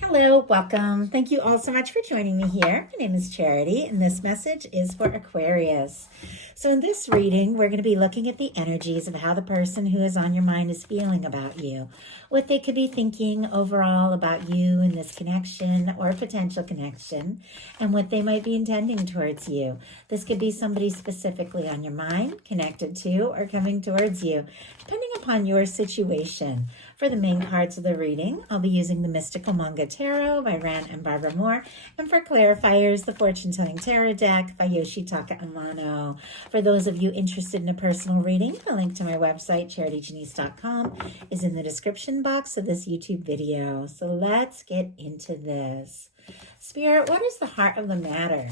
Hello, welcome. Thank you all so much for joining me here. My name is Charity, and this message is for Aquarius. So, in this reading, we're going to be looking at the energies of how the person who is on your mind is feeling about you, what they could be thinking overall about you in this connection or potential connection, and what they might be intending towards you. This could be somebody specifically on your mind, connected to, or coming towards you, depending upon your situation. For the main cards of the reading, I'll be using the Mystical Manga Tarot by Rann and Barbara Moore, and for clarifiers, the Fortune Telling Tarot deck by Yoshitaka Amano. For those of you interested in a personal reading, the link to my website, charityjanice.com, is in the description box of this YouTube video. So let's get into this. Spirit, what is the heart of the matter?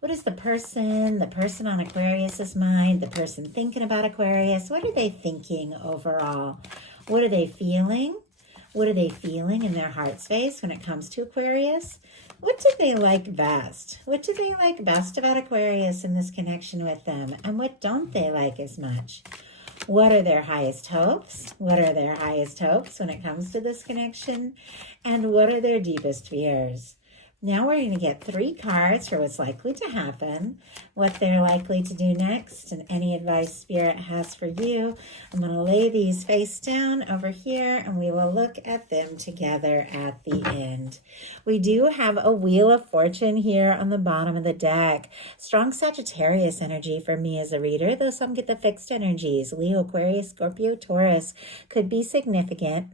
What is the person on Aquarius's mind, the person thinking about Aquarius? What are they thinking overall? What are they feeling? What are they feeling in their heart space when it comes to Aquarius? What do they like best? What do they like best about Aquarius in this connection with them? And what don't they like as much? What are their highest hopes? What are their highest hopes when it comes to this connection? And what are their deepest fears? Now we're going to get 3 cards for what's likely to happen, what they're likely to do next, and any advice Spirit has for you. I'm going to lay these face down over here, and we will look at them together at the end. We do have a Wheel of Fortune here on the bottom of the deck. Strong Sagittarius energy for me as a reader, though some get the fixed energies. Leo, Aquarius, Scorpio, Taurus could be significant.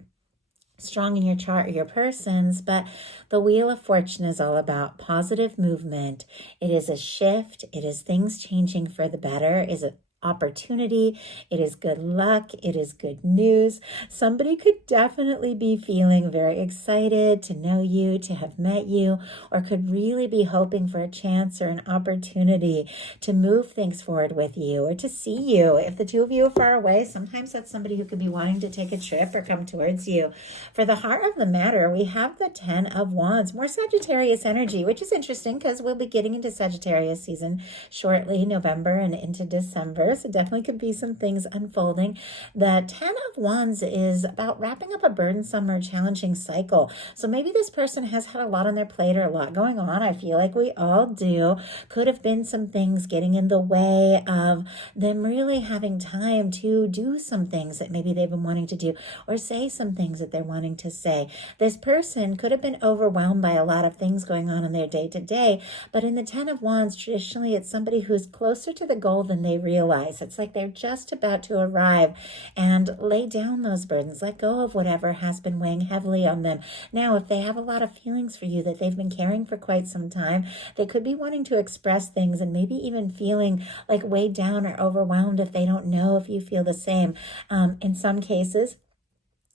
Strong in your chart or your persons, but the Wheel of Fortune is all about positive movement. It is a shift. It is things changing for the better. It is an opportunity. It is good luck. It is good news. Somebody could definitely be feeling very excited to know you, to have met you, or could really be hoping for a chance or an opportunity to move things forward with you or to see you. If the two of you are far away, sometimes that's somebody who could be wanting to take a trip or come towards you. For the heart of the matter, we have the 10 of Wands, more Sagittarius energy, which is interesting because we'll be getting into Sagittarius season shortly, November and into December. So definitely could be some things unfolding. The 10 of Wands is about wrapping up a burdensome or challenging cycle. So maybe this person has had a lot on their plate or a lot going on. I feel like we all do. Could have been some things getting in the way of them really having time to do some things that maybe they've been wanting to do or say some things that they're wanting to say. This person could have been overwhelmed by a lot of things going on in their day-to-day, but in the 10 of Wands, traditionally, it's somebody who's closer to the goal than they realize. It's like they're just about to arrive and lay down those burdens, let go of whatever has been weighing heavily on them. Now, if they have a lot of feelings for you that they've been carrying for quite some time, they could be wanting to express things and maybe even feeling like weighed down or overwhelmed if they don't know if you feel the same. In some cases,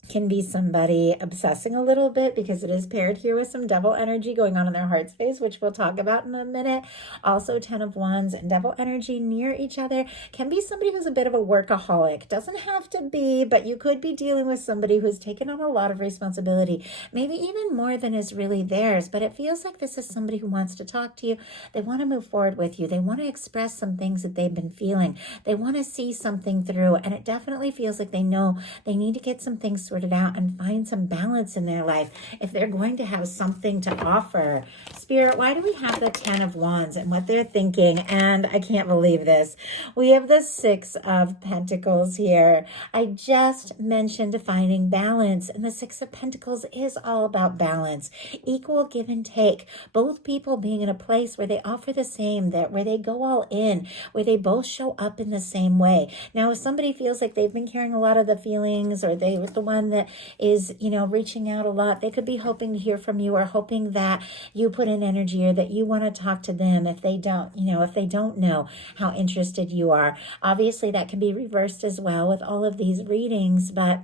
can be somebody obsessing a little bit because it is paired here with some devil energy going on in their heart space, which we'll talk about in a minute. Also, 10 of Wands and devil energy near each other can be somebody who's a bit of a workaholic. Doesn't have to be, but you could be dealing with somebody who's taken on a lot of responsibility, maybe even more than is really theirs. But it feels like this is somebody who wants to talk to you. They want to move forward with you. They want to express some things that they've been feeling. They want to see something through, and it definitely feels like they know they need to get some things sorted out and find some balance in their life if they're going to have something to offer. Spirit, why do we have the 10 of Wands and what they're thinking? And I can't believe this. We have the 6 of Pentacles here. I just mentioned finding balance, and the 6 of Pentacles is all about balance, equal give and take, both people being in a place where they offer the same, that where they go all in, where they both show up in the same way. Now, if somebody feels like they've been carrying a lot of the feelings, or they were the one that is, reaching out a lot, they could be hoping to hear from you or hoping that you put in energy or that you want to talk to them if they don't, if they don't know how interested you are. Obviously, that can be reversed as well with all of these readings, but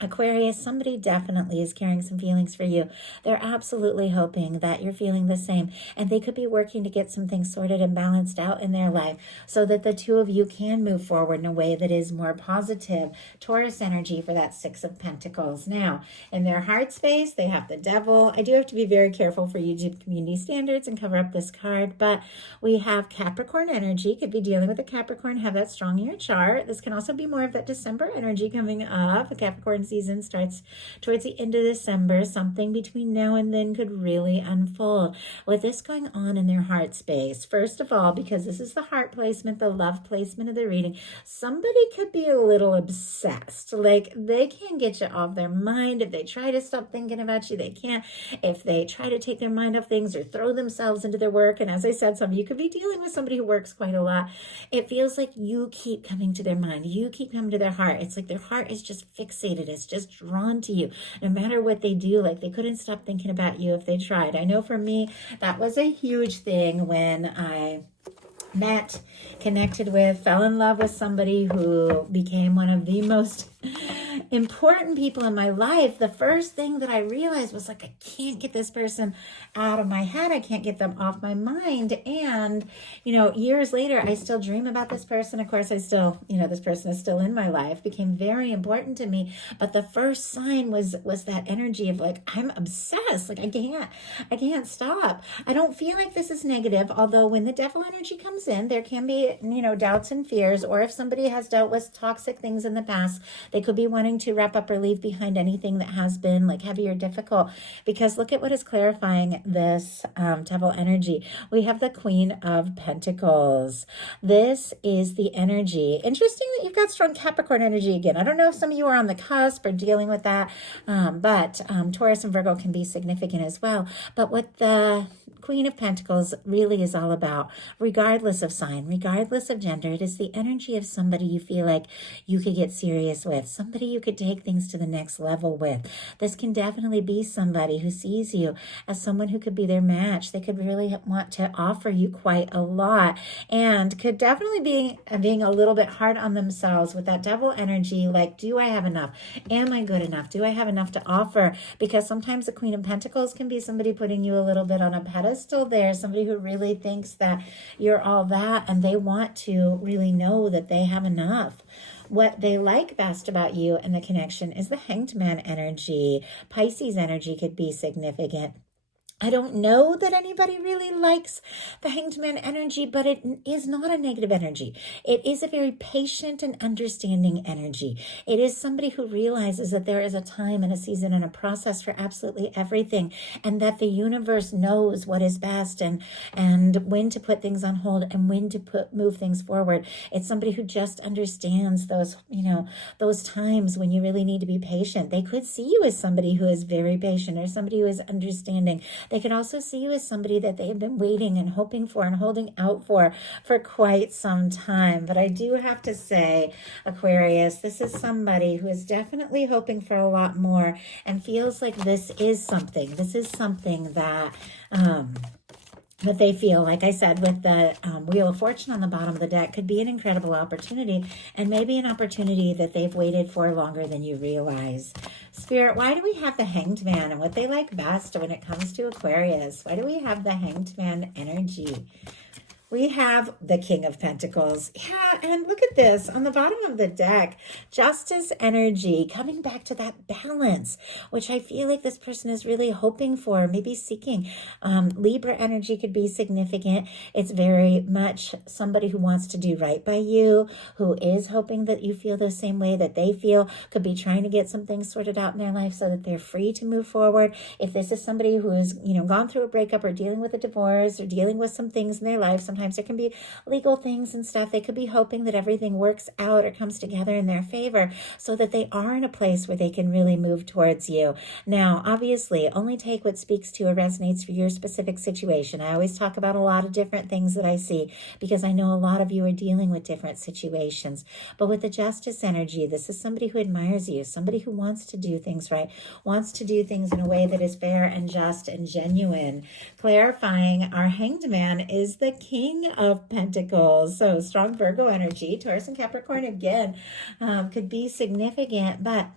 Aquarius, somebody definitely is carrying some feelings for you. They're absolutely hoping that you're feeling the same, and they could be working to get some things sorted and balanced out in their life so that the two of you can move forward in a way that is more positive. Taurus energy for that 6 of Pentacles. Now, in their heart space, they have the devil. I do have to be very careful for YouTube community standards and cover up this card, but we have Capricorn energy. Could be dealing with a Capricorn, have that strong in your chart. This can also be more of that December energy coming up. A Capricorn springtime season starts towards the end of December. Something between now and then could really unfold. With this going on in their heart space, first of all, because this is the heart placement, the love placement of the reading, somebody could be a little obsessed. Like, they can't get you off their mind. If they try to stop thinking about you, they can't. If they try to take their mind off things or throw themselves into their work, and as I said, some of you could be dealing with somebody who works quite a lot, it feels like you keep coming to their mind. You keep coming to their heart. It's like their heart is just fixated. It's just drawn to you. No matter what they do, like, they couldn't stop thinking about you if they tried. I know for me, that was a huge thing when I met, connected with, fell in love with somebody who became one of the most important people in my life. The first thing that I realized was, like, I can't get this person out of my head. I can't get them off my mind. And, years later, I still dream about this person. Of course, I still, this person is still in my life, became very important to me. But the first sign was that energy of, like, I'm obsessed. Like, I can't stop. I don't feel like this is negative. Although when the devil energy comes in, there can be, doubts and fears, or if somebody has dealt with toxic things in the past, they could be wanting to wrap up or leave behind anything that has been, like, heavy or difficult. Because look at what is clarifying this devil energy. We have the Queen of Pentacles. This is the energy. Interesting that you've got strong Capricorn energy again. I don't know if some of you are on the cusp or dealing with that, but Taurus and Virgo can be significant as well. But what the Queen of Pentacles really is all about, regardless of sign, regardless of gender, it is the energy of somebody you feel like you could get serious with, somebody you could take things to the next level with. This can definitely be somebody who sees you as someone who could be their match. They could really want to offer you quite a lot, and could definitely be being a little bit hard on themselves with that devil energy. Like, do I have enough? Am I good enough? Do I have enough to offer? Because sometimes the Queen of Pentacles can be somebody putting you a little bit on a pedestal there, somebody who really thinks that you're all that, and they want to really know that they have enough. What they like best about you and the connection is the Hanged Man energy. Pisces energy could be significant. I don't know that anybody really likes the Hanged Man energy, but it is not a negative energy. It is a very patient and understanding energy. It is somebody who realizes that there is a time and a season and a process for absolutely everything, and that the universe knows what is best and when to put things on hold and when to move things forward. It's somebody who just understands those, those times when you really need to be patient. They could see you as somebody who is very patient, or somebody who is understanding. They can also see you as somebody that they have been waiting and hoping for and holding out for quite some time. But I do have to say, Aquarius, this is somebody who is definitely hoping for a lot more and feels like this is something that that they feel, like I said, with the Wheel of Fortune on the bottom of the deck, could be an incredible opportunity, and maybe an opportunity that they've waited for longer than you realize. Spirit, why do we have the Hanged Man and what they like best when it comes to Aquarius? Why do we have the Hanged Man energy? We have the King of Pentacles. Yeah, and look at this. On the bottom of the deck, Justice energy, coming back to that balance, which I feel like this person is really hoping for, maybe seeking. Libra energy could be significant. It's very much somebody who wants to do right by you, who is hoping that you feel the same way that they feel, could be trying to get some things sorted out in their life so that they're free to move forward. If this is somebody who's, gone through a breakup or dealing with a divorce or dealing with some things in their life, sometimes there can be legal things and stuff. They could be hoping that everything works out or comes together in their favor so that they are in a place where they can really move towards you. Now, obviously, only take what speaks to or resonates for your specific situation. I always talk about a lot of different things that I see because I know a lot of you are dealing with different situations. But with the Justice energy, this is somebody who admires you, somebody who wants to do things right, wants to do things in a way that is fair and just and genuine. Clarifying, our Hanged Man is the King of Pentacles. So strong Virgo energy, Taurus and Capricorn again could be significant. But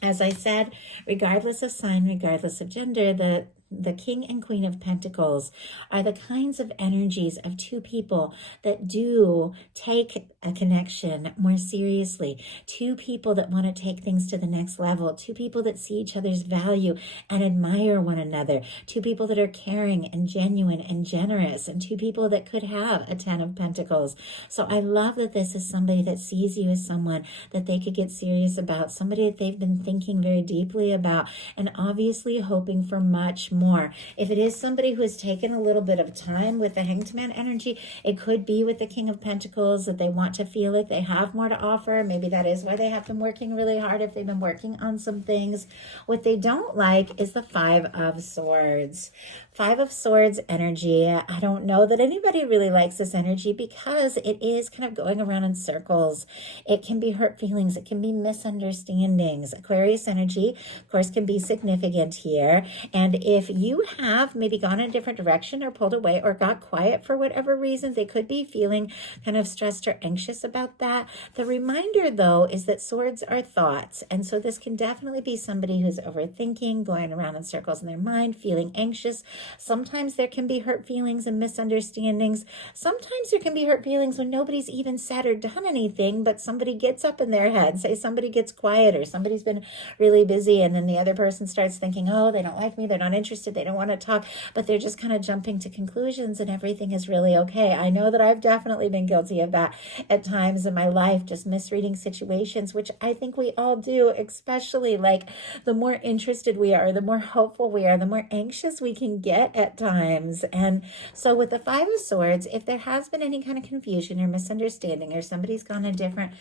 as I said, regardless of sign, regardless of gender, the the King and Queen of Pentacles are the kinds of energies of two people that do take a connection more seriously, two people that want to take things to the next level, two people that see each other's value and admire one another, two people that are caring and genuine and generous, and two people that could have a 10 of Pentacles. So I love that this is somebody that sees you as someone that they could get serious about, somebody that they've been thinking very deeply about, and obviously hoping for much more. If it is somebody who has taken a little bit of time with the Hanged Man energy, it could be with the King of Pentacles that they want to feel like they have more to offer. Maybe that is why they have been working really hard, if they've been working on some things. What they don't like is the Five of Swords. Five of Swords energy. I don't know that anybody really likes this energy because it is kind of going around in circles. It can be hurt feelings. It can be misunderstandings. Aquarius energy, of course, can be significant here. And if you have maybe gone in a different direction or pulled away or got quiet for whatever reason, they could be feeling kind of stressed or anxious about that. The reminder, though, is that swords are thoughts. And so this can definitely be somebody who's overthinking, going around in circles in their mind, feeling anxious. Sometimes there can be hurt feelings and misunderstandings. Sometimes there can be hurt feelings when nobody's even said or done anything, but somebody gets up in their head. Say somebody gets quiet or somebody's been really busy, and then the other person starts thinking, oh, they don't like me, they're not interested, they don't want to talk, but they're just kind of jumping to conclusions and everything is really okay. I know that I've definitely been guilty of that at times in my life, just misreading situations, which I think we all do, especially like the more interested we are, the more hopeful we are, the more anxious we can get at times. And so with the Five of Swords, if there has been any kind of confusion or misunderstanding or somebody's gone a different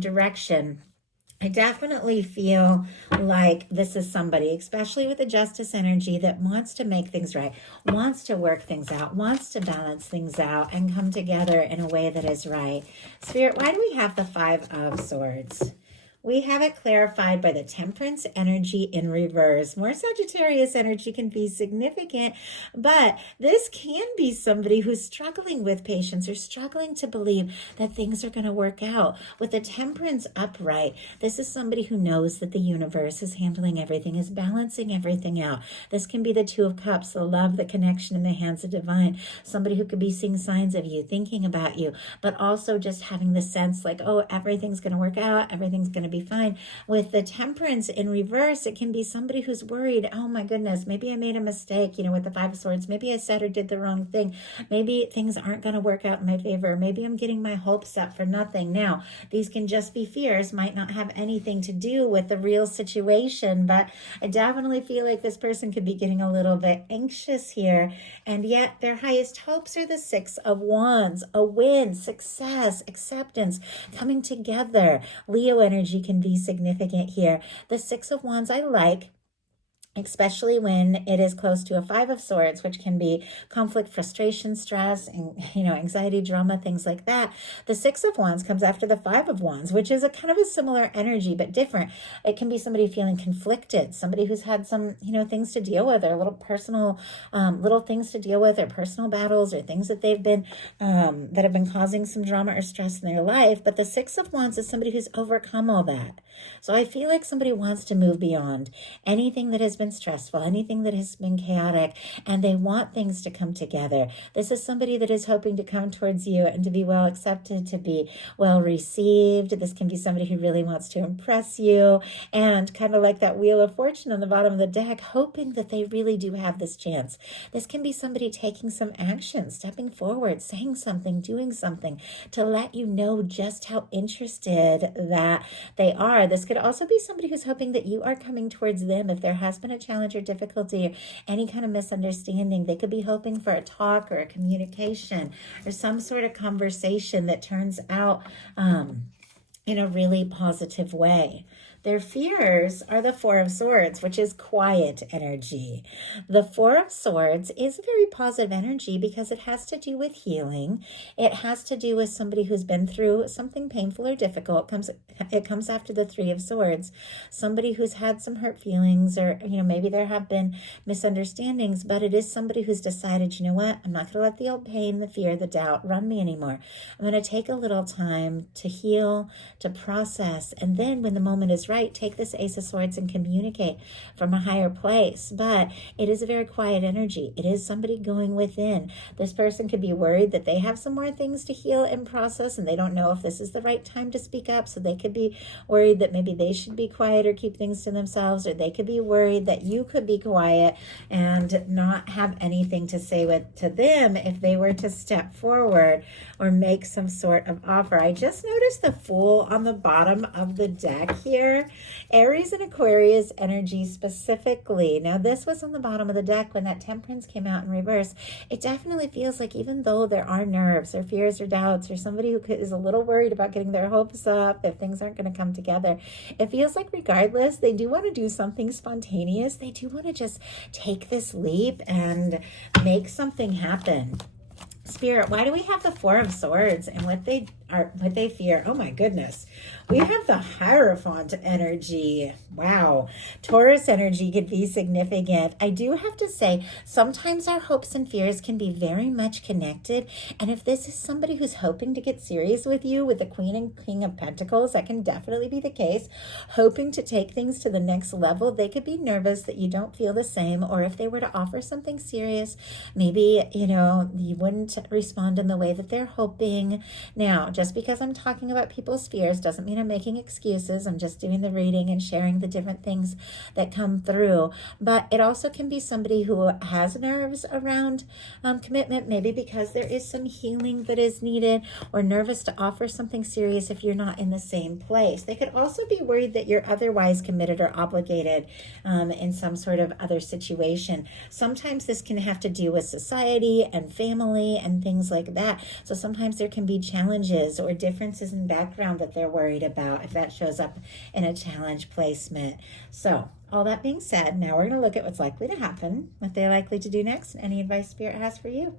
direction, I definitely feel like this is somebody, especially with the Justice energy, that wants to make things right, wants to work things out, wants to balance things out and come together in a way that is right. Spirit, why do we have the Five of Swords? We have it clarified by the Temperance energy in reverse. More Sagittarius energy can be significant, but this can be somebody who's struggling with patience or struggling to believe that things are going to work out. With the Temperance upright, this is somebody who knows that the universe is handling everything, is balancing everything out. This can be the Two of Cups, the love, the connection in the hands of divine. Somebody who could be seeing signs of you, thinking about you, but also just having the sense like, oh, everything's going to work out, everything's going to be fine. With the Temperance in reverse, it can be somebody who's worried, oh my goodness, maybe I made a mistake, with the Five of Swords, maybe I said or did the wrong thing, maybe things aren't going to work out in my favor, maybe I'm getting my hopes up for nothing. Now, these can just be fears, might not have anything to do with the real situation, but I definitely feel like this person could be getting a little bit anxious here, and yet their highest hopes are the Six of Wands, a win, success, acceptance, coming together. Leo energy can be significant here. The Six of Wands I like, especially when it is close to a Five of Swords, which can be conflict, frustration, stress, and anxiety, drama, things like that. The Six of Wands comes after the Five of Wands, which is a kind of a similar energy, but different. It can be somebody feeling conflicted, somebody who's had some, things to deal with, or little personal, little things to deal with, or personal battles, or things that they've been, that have been causing some drama or stress in their life. But the Six of Wands is somebody who's overcome all that. So I feel like somebody wants to move beyond anything that has been stressful, anything that has been chaotic, and they want things to come together. This is somebody that is hoping to come towards you and to be well accepted, to be well received. This can be somebody who really wants to impress you, and kind of like that Wheel of Fortune on the bottom of the deck, hoping that they really do have this chance. This can be somebody taking some action, stepping forward, saying something, doing something to let you know just how interested that they are. This could also be somebody who's hoping that you are coming towards them. If there has been a challenge or difficulty or any kind of misunderstanding, they could be hoping for a talk or a communication or some sort of conversation that turns out in a really positive way. Their fears are the Four of Swords, which is quiet energy. The Four of Swords is a very positive energy because it has to do with healing. It has to do with somebody who's been through something painful or difficult. It comes after the Three of Swords. Somebody who's had some hurt feelings, or maybe there have been misunderstandings, but it is somebody who's decided, you know what, I'm not going to let the old pain, the fear, the doubt run me anymore. I'm going to take a little time to heal, to process, and then when the moment is right, right, take this Ace of Swords and communicate from a higher place. But it is a very quiet energy. It is somebody going within. This person could be worried that they have some more things to heal and process, and they don't know if this is the right time to speak up. So they could be worried that maybe they should be quiet or keep things to themselves, or they could be worried that you could be quiet and not have anything to say to them if they were to step forward or make some sort of offer. I just noticed the Fool on the bottom of the deck here. Aries and Aquarius energy specifically. Now, this was on the bottom of the deck when that Temperance came out in reverse. It definitely feels like even though there are nerves or fears or doubts or somebody who is a little worried about getting their hopes up if things aren't going to come together, it feels like regardless, they do want to do something spontaneous. They do want to just take this leap and make something happen. Spirit, why do we have the Four of Swords and what they fear? Oh my goodness. We have the Hierophant energy. Wow. Taurus energy could be significant. I do have to say, sometimes our hopes and fears can be very much connected. And if this is somebody who's hoping to get serious with you with the Queen and King of Pentacles, that can definitely be the case. Hoping to take things to the next level, they could be nervous that you don't feel the same. Or if they were to offer something serious, maybe, you wouldn't respond in the way that they're hoping. Now, just because I'm talking about people's fears doesn't mean I'm making excuses. I'm just doing the reading and sharing the different things that come through. But it also can be somebody who has nerves around commitment, maybe because there is some healing that is needed, or nervous to offer something serious if you're not in the same place. They could also be worried that you're otherwise committed or obligated in some sort of other situation. Sometimes this can have to do with society and family and things like that. So sometimes there can be challenges or differences in background that they're worried about if that shows up in a challenge placement. So all that being said, now we're going to look at what's likely to happen, what they're likely to do next, and any advice Spirit has for you.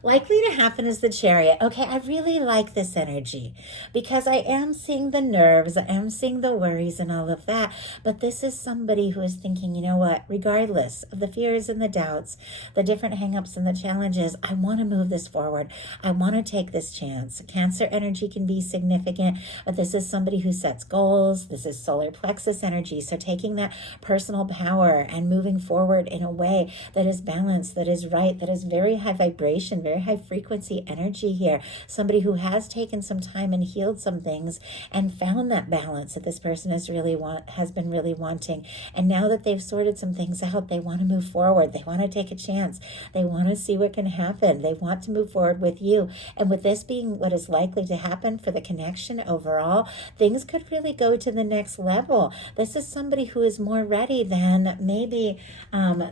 Likely to happen is the Chariot. Okay, I really like this energy because I am seeing the nerves, I am seeing the worries and all of that. But this is somebody who is thinking, you know what, regardless of the fears and the doubts, the different hangups and the challenges, I want to move this forward. I want to take this chance. Cancer energy can be significant, but this is somebody who sets goals. This is solar plexus energy. So taking that personal power and moving forward in a way that is balanced, that is right, that is very high vibration, very high frequency energy here. Somebody who has taken some time and healed some things and found that balance that this person has been really wanting. And now that they've sorted some things out, they want to move forward. They want to take a chance. They want to see what can happen. They want to move forward with you. And with this being what is likely to happen for the connection overall, things could really go to the next level. This is somebody who is more ready than maybe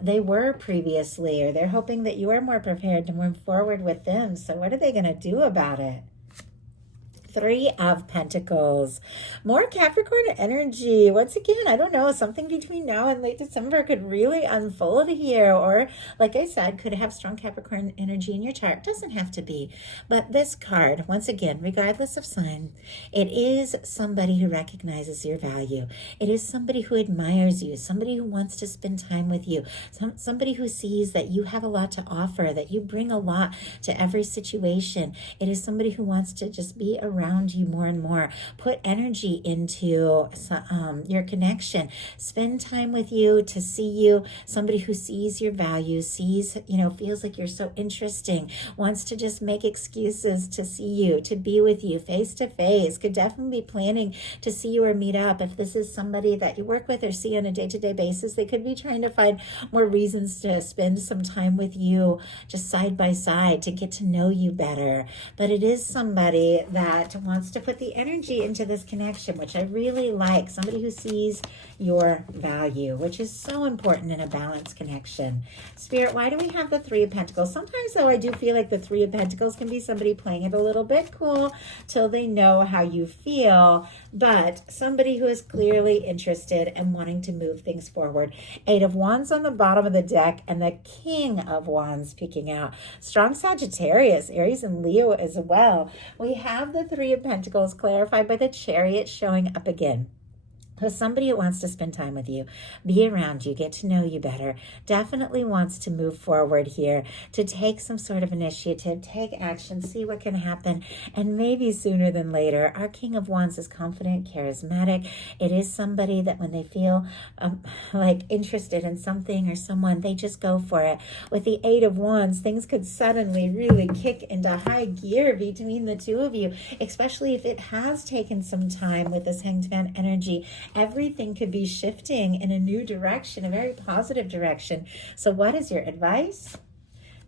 they were previously, or they're hoping that you are more prepared to move forward with them. So what are they going to do about it? Three of Pentacles. More Capricorn energy. Once again, I don't know, something between now and late December could really unfold here. Or, like I said, could have strong Capricorn energy in your chart. Doesn't have to be. But this card, once again, regardless of sign, it is somebody who recognizes your value. It is somebody who admires you. Somebody who wants to spend time with you. Somebody who sees that you have a lot to offer, that you bring a lot to every situation. It is somebody who wants to just be around you more and more. Put energy into your connection. Spend time with you, to see you. Somebody who sees your value, sees, feels like you're so interesting, wants to just make excuses to see you, to be with you face to face. Could definitely be planning to see you or meet up. If this is somebody that you work with or see on a day-to-day basis, they could be trying to find more reasons to spend some time with you, just side by side, to get to know you better. But it is somebody that wants to put the energy into this connection, which I really like. Somebody who sees your value, which is so important in a balanced connection. Spirit, why do we have the Three of Pentacles? Sometimes, though, I do feel like the Three of Pentacles can be somebody playing it a little bit cool till they know how you feel, but somebody who is clearly interested and wanting to move things forward. Eight of Wands on the bottom of the deck and the King of Wands peeking out. Strong Sagittarius, Aries and Leo as well. We have the Three of Pentacles clarified by the Chariot showing up again. So somebody who wants to spend time with you, be around you, get to know you better, definitely wants to move forward here, to take some sort of initiative, take action, see what can happen, and maybe sooner than later. Our King of Wands is confident, charismatic. It is somebody that when they feel like interested in something or someone, they just go for it. With the Eight of Wands, things could suddenly really kick into high gear between the two of you, especially if it has taken some time with this Hanged Man energy. Everything could be shifting in a new direction, a very positive direction. So what is your advice?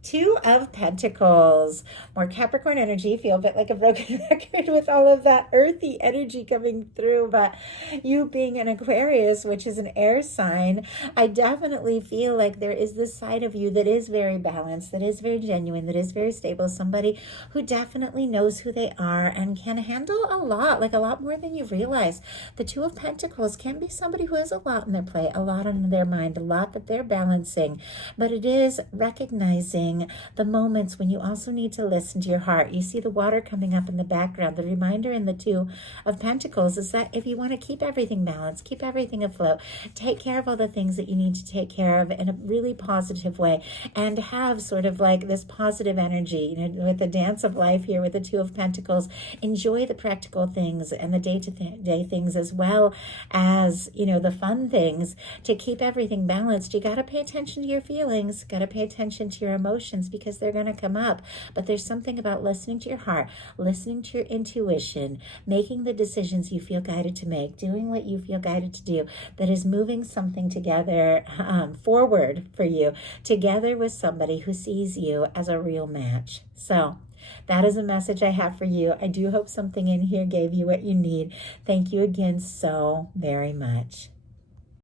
Two of Pentacles, more Capricorn energy. Feel a bit like a broken record with all of that earthy energy coming through, but you being an Aquarius, which is an air sign, I definitely feel like there is this side of you that is very balanced, that is very genuine, that is very stable, somebody who definitely knows who they are and can handle a lot, like a lot more than you realize. The Two of Pentacles can be somebody who has a lot on their plate, a lot on their mind, a lot that they're balancing, but it is recognizing the moments when you also need to listen to your heart. You see the water coming up in the background. The reminder in the Two of Pentacles is that if you want to keep everything balanced, keep everything afloat, take care of all the things that you need to take care of in a really positive way, and have sort of like this positive energy, you know, with the dance of life here with the Two of Pentacles. Enjoy the practical things and the day-to-day things, as well as, you know, the fun things. To keep everything balanced, you got to pay attention to your feelings, got to pay attention to your emotions, because they're going to come up. But there's something about listening to your heart, listening to your intuition, making the decisions you feel guided to make, doing what you feel guided to do, that is moving something together forward for you, together with somebody who sees you as a real match. So that is a message I have for you. I do hope something in here gave you what you need. Thank you again so very much.